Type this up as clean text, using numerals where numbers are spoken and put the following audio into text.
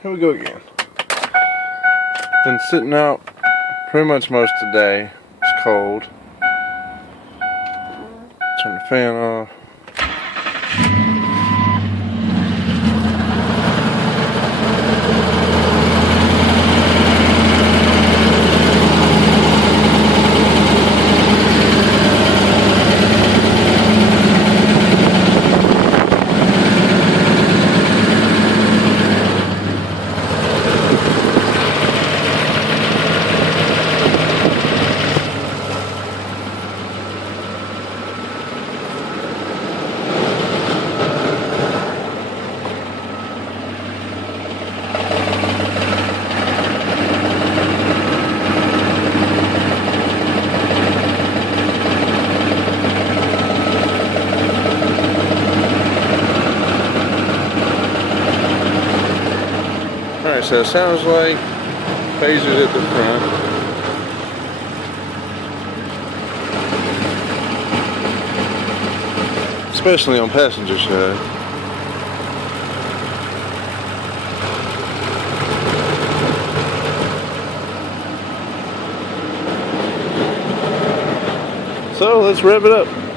Here we go again. Been sitting out pretty much most of the day. It's cold. Turn the fan off. Alright, so it sounds like phasers at the front. Especially on passenger side. So let's rev it up.